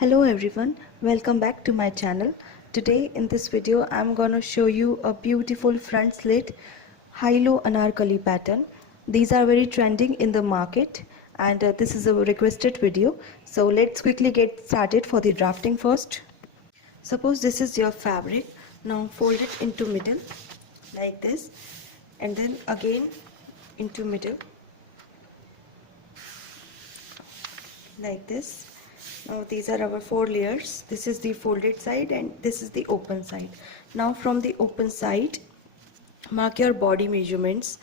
Hello everyone, welcome back to my channel. Today in this video I'm gonna show you a beautiful front slit high-low anarkali pattern. These are very trending in the market and this is a requested video. So let's quickly get started for the drafting first. Suppose this is your fabric. Now fold it into middle like this and then again into middle like this. Now these are our 4 layers. This is the folded side and this is the open side. Now from the open side, mark your body measurements.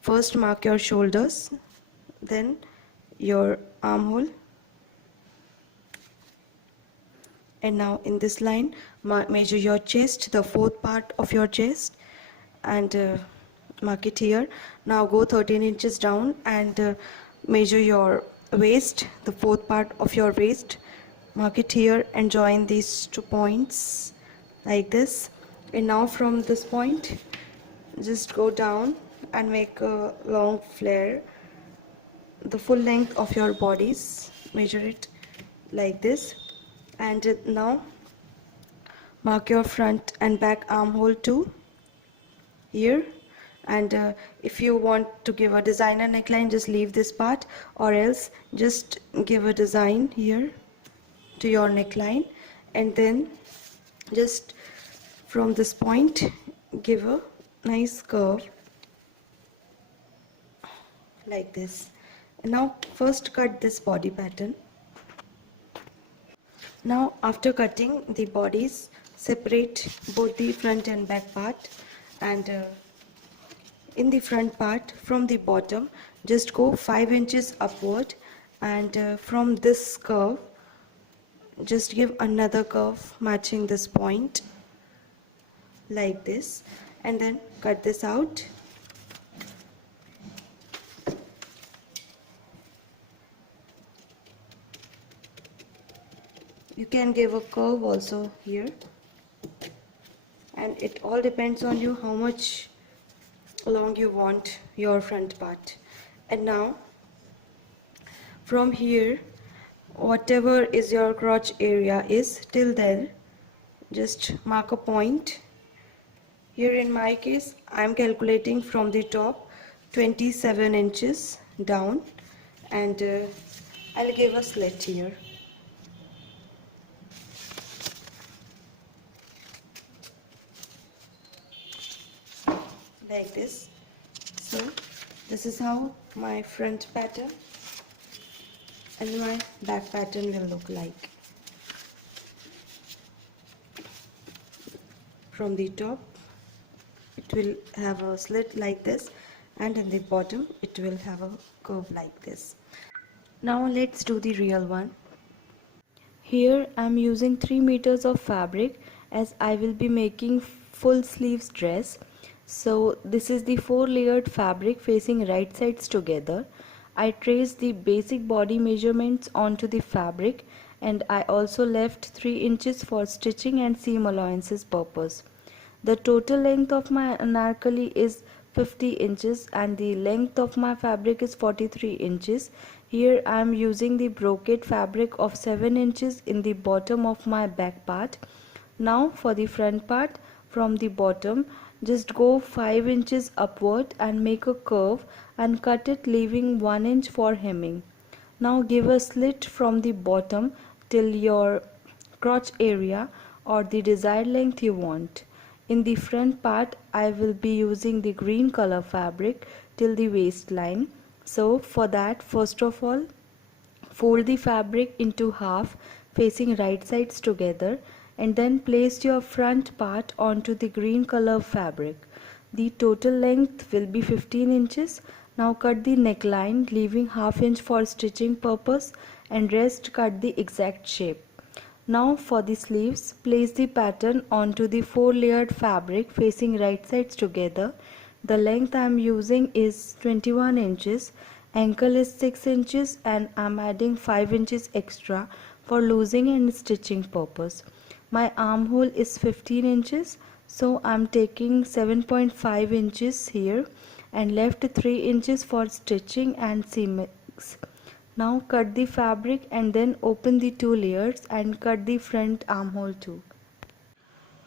First mark your shoulders, then your armhole, and now in this line measure your chest, the fourth part of your chest, and mark it here. Now go 13 inches down and measure your waist, the fourth part of your waist, mark it here and join these 2 points like this. And now from this point just go down and make a long flare, the full length of your bodies, measure it like this. And now mark your front and back armhole too here. And if you want to give a designer neckline, just leave this part, or else just give a design here to your neckline, and then just from this point give a nice curve like this. And now first cut this body pattern. Now after cutting the bodies, separate both the front and back part, and in the front part from the bottom just go 5 inches upward, and from this curve just give another curve matching this point like this, and then cut this out. You can give a curve also here, and it all depends on you how much long you want your front part. And now from here, whatever is your crotch area is, till then just mark a point. Here in my case I am calculating from the top 27 inches down, and I'll give a slit here. Like this. So this is how my front pattern and my back pattern will look like. From the top it will have a slit like this, and in the bottom it will have a curve like this. Now let's do the real one. Here I am using 3 meters of fabric as I will be making full sleeves dress. So this is the 4 layered fabric facing right sides together. I traced the basic body measurements onto the fabric, and I also left 3 inches for stitching and seam allowances purpose. The total length of my anarkali is 50 inches and the length of my fabric is 43 inches. Here I am using the brocade fabric of 7 inches in the bottom of my back part. Now for the front part, from the bottom just go 5 inches upward and make a curve and cut it, leaving 1 inch for hemming. Now give a slit from the bottom till your crotch area or the desired length you want. In the front part I will be using the green color fabric till the waistline. So for that, first of all fold the fabric into half facing right sides together, and then place your front part onto the green color fabric. The total length will be 15 inches. Now cut the neckline, leaving half inch for stitching purpose, and rest cut the exact shape. Now for the sleeves, place the pattern onto the 4 layered fabric facing right sides together. The length I am using is 21 inches, ankle is 6 inches, and I am adding 5 inches extra for loosing and stitching purpose. My armhole is 15 inches, so I am taking 7.5 inches here and left 3 inches for stitching and seam. Now cut the fabric and then open the two layers and cut the front armhole too.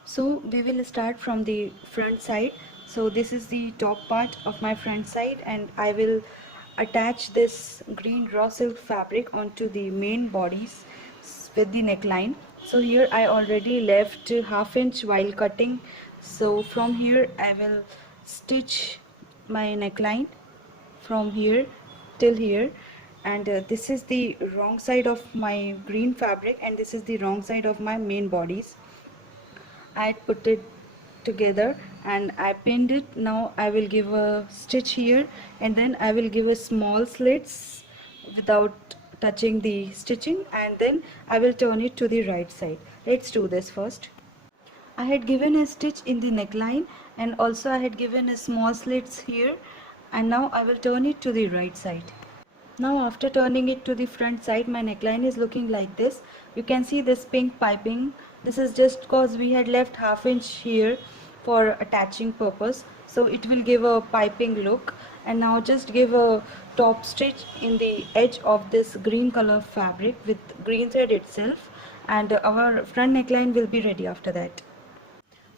So we will start from the front side. So this is the top part of my front side, and I will attach this green raw silk fabric onto the main bodies with the neckline. So here I already left ½ inch while cutting. So from here I will stitch my neckline from here till here, and this is the wrong side of my green fabric and this is the wrong side of my main bodies. I put it together and I pinned it. Now I will give a stitch here and then I will give a small slits without touching the stitching, and then I will turn it to the right side. Let's do this first. I had given a stitch in the neckline and also I had given a small slits here, and now I will turn it to the right side. Now after turning it to the front side, my neckline is looking like this. You can see this pink piping. This is just because we had left ½ inch here for attaching purpose. So it will give a piping look. And now just give a top stitch in the edge of this green color fabric with green thread itself. And our front neckline will be ready after that.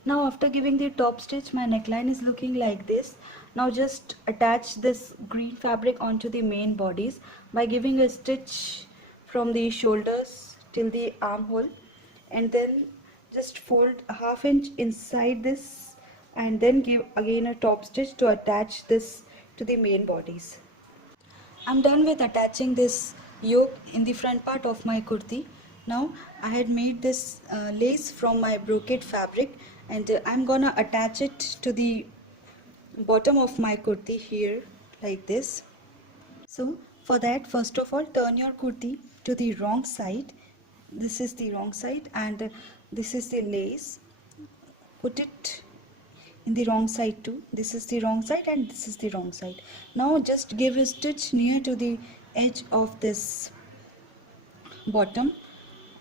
Now after giving the top stitch, my neckline is looking like this. Now just attach this green fabric onto the main bodies by giving a stitch from the shoulders till the armhole, and then just fold ½ inch inside this and then give again a top stitch to attach this to the main bodies. I'm done with attaching this yoke in the front part of my kurti. Now I had made this lace from my brocade fabric, and I'm gonna attach it to the bottom of my kurti here like this. So for that, first of all, turn your kurti to the wrong side. This is the wrong side and this is the lace. Put it in the wrong side too. This is the wrong side and this is the wrong side. Now just give a stitch near to the edge of this bottom,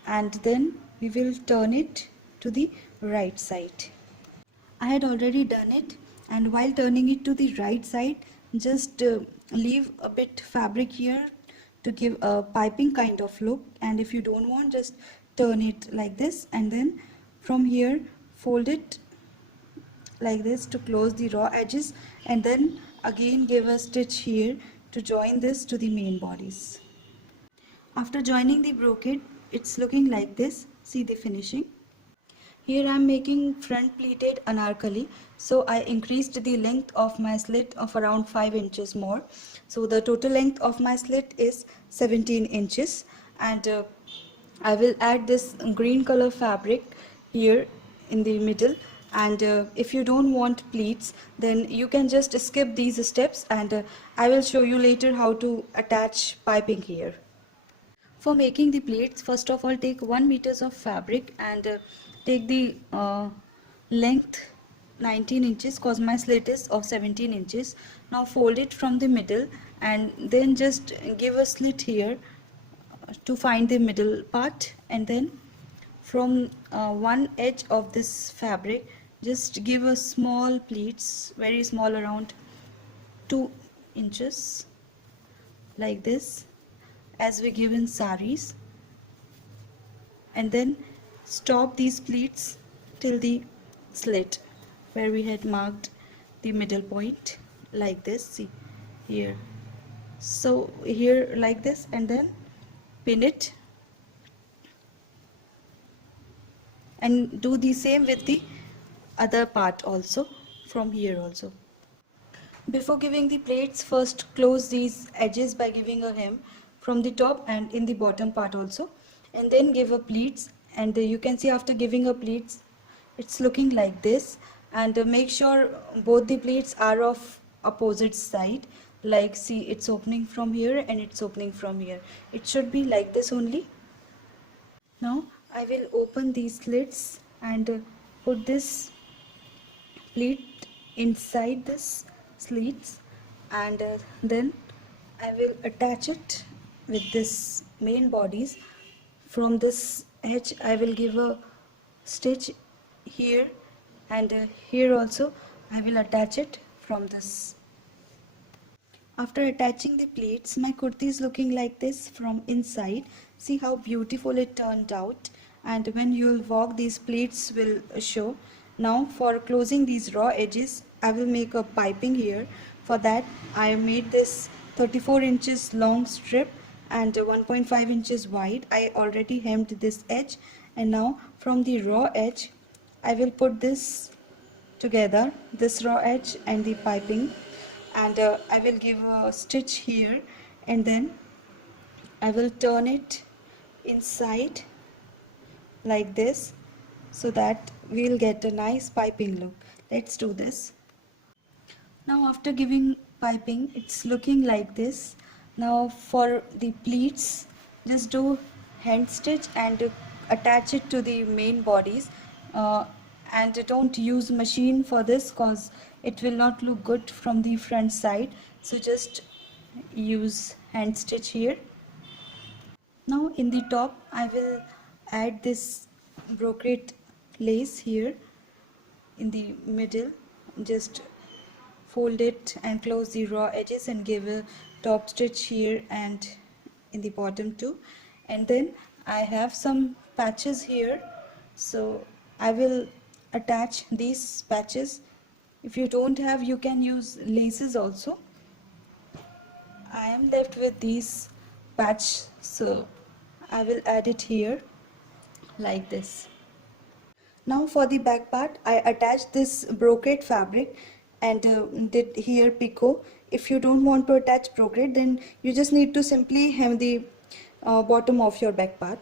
and then we will turn it to the right side. I had already done it, and while turning it to the right side, just leave a bit fabric here to give a piping kind of look, and if you don't want, just turn it like this and then from here fold it like this to close the raw edges, and then again give a stitch here to join this to the main bodies. After joining the brocade, it's looking like this. See the finishing. Here I am making front pleated anarkali, so I increased the length of my slit of around 5 inches more. So the total length of my slit is 17 inches, and I will add this green color fabric here in the middle, and if you don't want pleats, then you can just skip these steps, and I will show you later how to attach piping here. For making the pleats, first of all take 1 meters of fabric and take the length 19 inches because my slit is of 17 inches. Now fold it from the middle and then just give a slit here to find the middle part, and then from one edge of this fabric just give a small pleats, very small, around 2 inches like this, as we give in saris, and then stop these pleats till the slit where we had marked the middle point like this. See here, so here like this, and then pin it and do the same with the other part also, from here also. Before giving the plates, first close these edges by giving a hem from the top and in the bottom part also, and then give a pleats, and you can see after giving a pleats it's looking like this, and make sure both the pleats are of opposite side, like see it's opening from here and it's opening from here. It should be like this only. Now I will open these slits and put this pleat inside this slits, and then I will attach it with this main bodies. From this edge I will give a stitch here, and here also I will attach it from this. After attaching the pleats, my kurti is looking like this from inside. See how beautiful it turned out, and when you will walk, these pleats will show. Now for closing these raw edges, I will make a piping here. For that, I made this 34 inches long strip and 1.5 inches wide. I already hemmed this edge, and now from the raw edge, I will put this together, this raw edge and the piping, and I will give a stitch here, and then I will turn it inside like this so that we'll get a nice piping look. Let's do this. Now after giving piping, it's looking like this. Now for the pleats, just do hand stitch and attach it to the main bodies, uh, and don't use machine for this cause it will not look good from the front side, so just use hand stitch here. Now in the top I will add this brocade lace here in the middle. Just fold it and close the raw edges and give a top stitch here and in the bottom too. And then I have some patches here, so I will attach these patches. If you don't have, you can use laces also. I am left with these patch, so I will add it here like this. Now for the back part, I attached this brocade fabric and did here picot. If you don't want to attach brocade, then you just need to simply hem the bottom of your back part.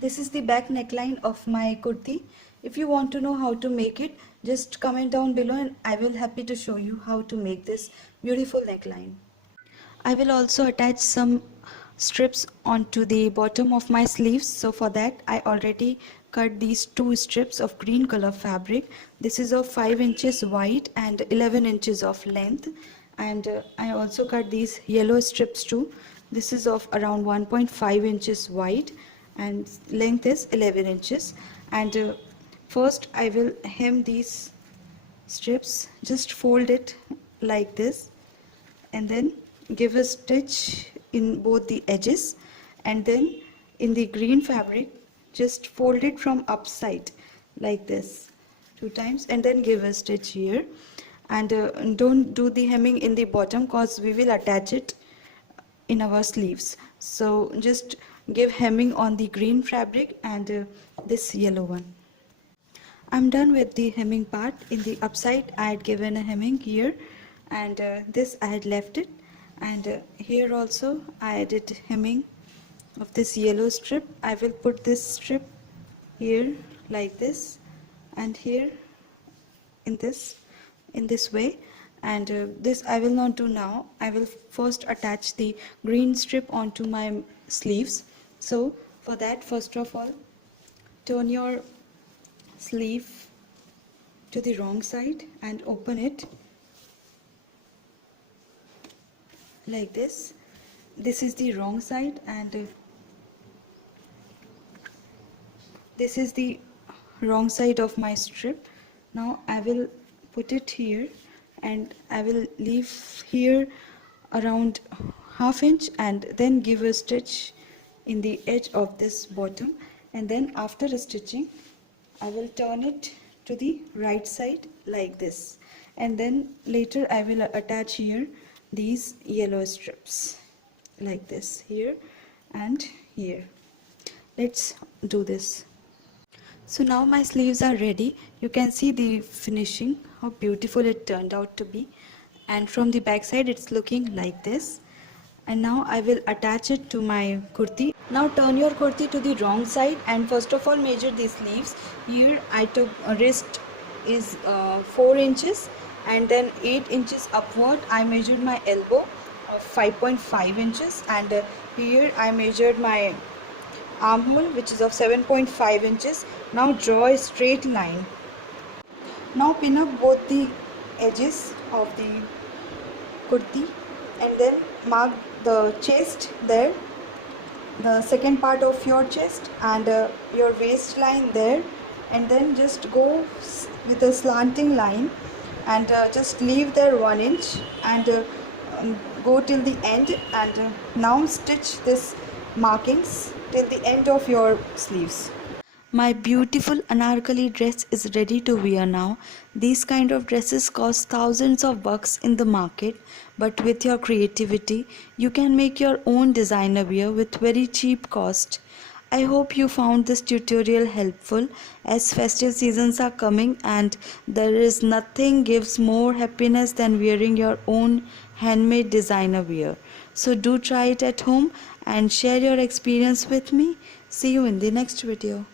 This is the back neckline of my kurti. If you want to know how to make it, just comment down below and I will happy to show you how to make this beautiful neckline. I will also attach some strips onto the bottom of my sleeves, so for that I already cut these two strips of green color fabric. This is of 5 inches wide and 11 inches of length, and I also cut these yellow strips too. This is of around 1.5 inches wide and length is 11 inches, and first I will hem these strips. Just fold it like this and then give a stitch in both the edges, and then in the green fabric just fold it from upside like this 2 times and then give a stitch here, and don't do the hemming in the bottom cause we will attach it in our sleeves. So just give hemming on the green fabric and this yellow one. I'm done with the hemming part. In the upside I had given a hemming here, and this I had left it, and here also I added hemming of this yellow strip. I will put this strip here like this and here in this way, and this I will not do now. I will first attach the green strip onto my sleeves. So for that, first of all, turn your sleeve to the wrong side and open it like this. This is the wrong side and this is the wrong side of my strip. Now I will put it here and I will leave here around ½ inch and then give a stitch in the edge of this bottom, and then after stitching I will turn it to the right side like this, and then later I will attach here these yellow strips like this here and here. Let's do this. So now my sleeves are ready. You can see the finishing, how beautiful it turned out to be, and from the back side it's looking like this. And now I will attach it to my kurti. Now turn your kurti to the wrong side and first of all measure the sleeves. Here I took wrist is 4 inches, and then 8 inches upward I measured my elbow of 5.5 inches, and here I measured my armhole which is of 7.5 inches. Now draw a straight line. Now pin up both the edges of the kurti and then mark the chest there, the second part of your chest, and your waistline there, and then just go with a slanting line and just leave there 1 inch, and go till the end and now stitch this markings till the end of your sleeves. My beautiful anarkali dress is ready to wear now. These kind of dresses cost thousands of bucks in the market, but with your creativity, you can make your own designer wear with very cheap cost. I hope you found this tutorial helpful as festive seasons are coming and there is nothing gives more happiness than wearing your own handmade designer wear. So do try it at home and share your experience with me. See you in the next video.